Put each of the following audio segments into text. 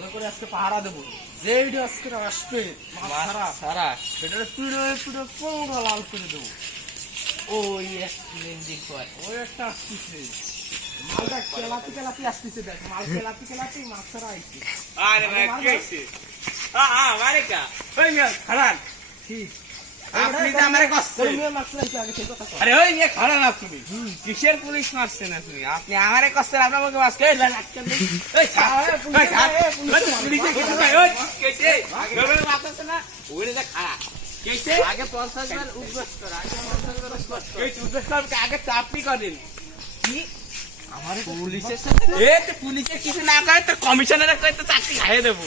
ভালো করে আজকে পাহারা দেবো। যে ভিডিও আজকে আসবে মাছ ছাড়া সেটা পুরো পুরো লাল করে দেবো। ওই দিন পর ওই একটা আসতেছে মালটা কেলাপি আসতেছে, দেখ মাল কেলাপি মাছ ছাড়া আইছে। আরে ভাই কি হইছে? মারে কা ওই খারাপ ঠিক আপনি তো আমারে কষ্ট মাছ ছাড়াইছে আগে সেই কথা কর। আরে ওই যে খারাপ আপনি কিসের পুলিশ মারছেন আপনি আমারে কষ্ট আপনার মুখে মাছ খেয়ে লাগছেন এই পুলিশে কিছু নাই ওই কেসে গবের মাছ আছে না ওরে যা খারাপ কেসে আগে 50 বার উদ্দেশ্য কর আগে 50 বার উদ্দেশ্য এই উদ্দেশ্য আগে চাপনি করেন কি আমার পুলিশের সাথে এ তো পুলিশে কিছু না করে তো কমিশনারের কই তো চাকরি খাইয়ে দেব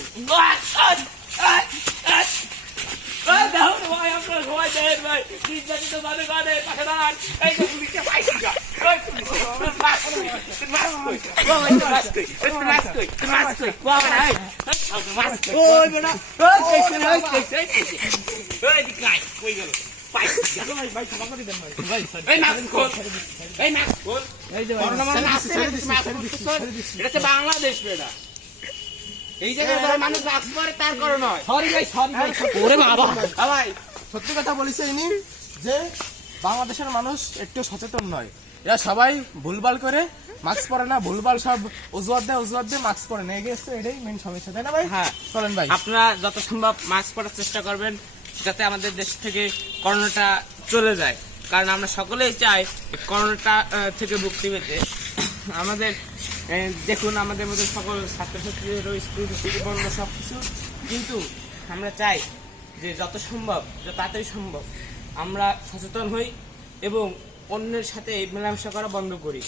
ভাই দাও ভাই আমরা সবাই দেন ভাই তিন জাতি তো মানে গানে পাশে দাঁড়ান এই তো পুলিশে পাইছি গা ওই পুলিশ ওই বেটা ওই কেসে ওই দিকাই কই গেল পাইছি গা ভাই ক্ষমা করে দেন ভাই এই মাছ কোন এই মাছ কোন এই যে এটা তো বাংলাদেশ বেটা এই জায়গায় মানুষ মাছ করে তার করে নয় সরি ভাই ওরে বাবা ভাই সত্যি কথা বলিস ইনি যে বাংলাদেশের মানুষ একটু সচেতন নয়, এরা সবাই ভুলভাল করে মাস্ক পরে না, ভুলভাল সব অজুহাত দেয় মাস্ক পরে না, এগিয়ে এসছে এটাই মেন সমস্যা, তাই না ভাই? হ্যাঁ চলেন ভাই আপনারা যত সম্ভব মাস্ক পরার চেষ্টা করবেন যাতে আমাদের দেশ থেকে করোনাটা চলে যায়, কারণ আমরা সকলেই চাই করোনাটা থেকে মুক্তি পেতে। আমাদের দেখুন আমাদের মধ্যে সকল ছাত্রছাত্রীদের স্কুল বন্ধ সব কিছু, কিন্তু আমরা চাই যে যত সম্ভব যত তাড়াতাড়ি সম্ভব আমরা সচেতন হই এবং অন্যের সাথে মেলামেশা করা বন্ধ করি।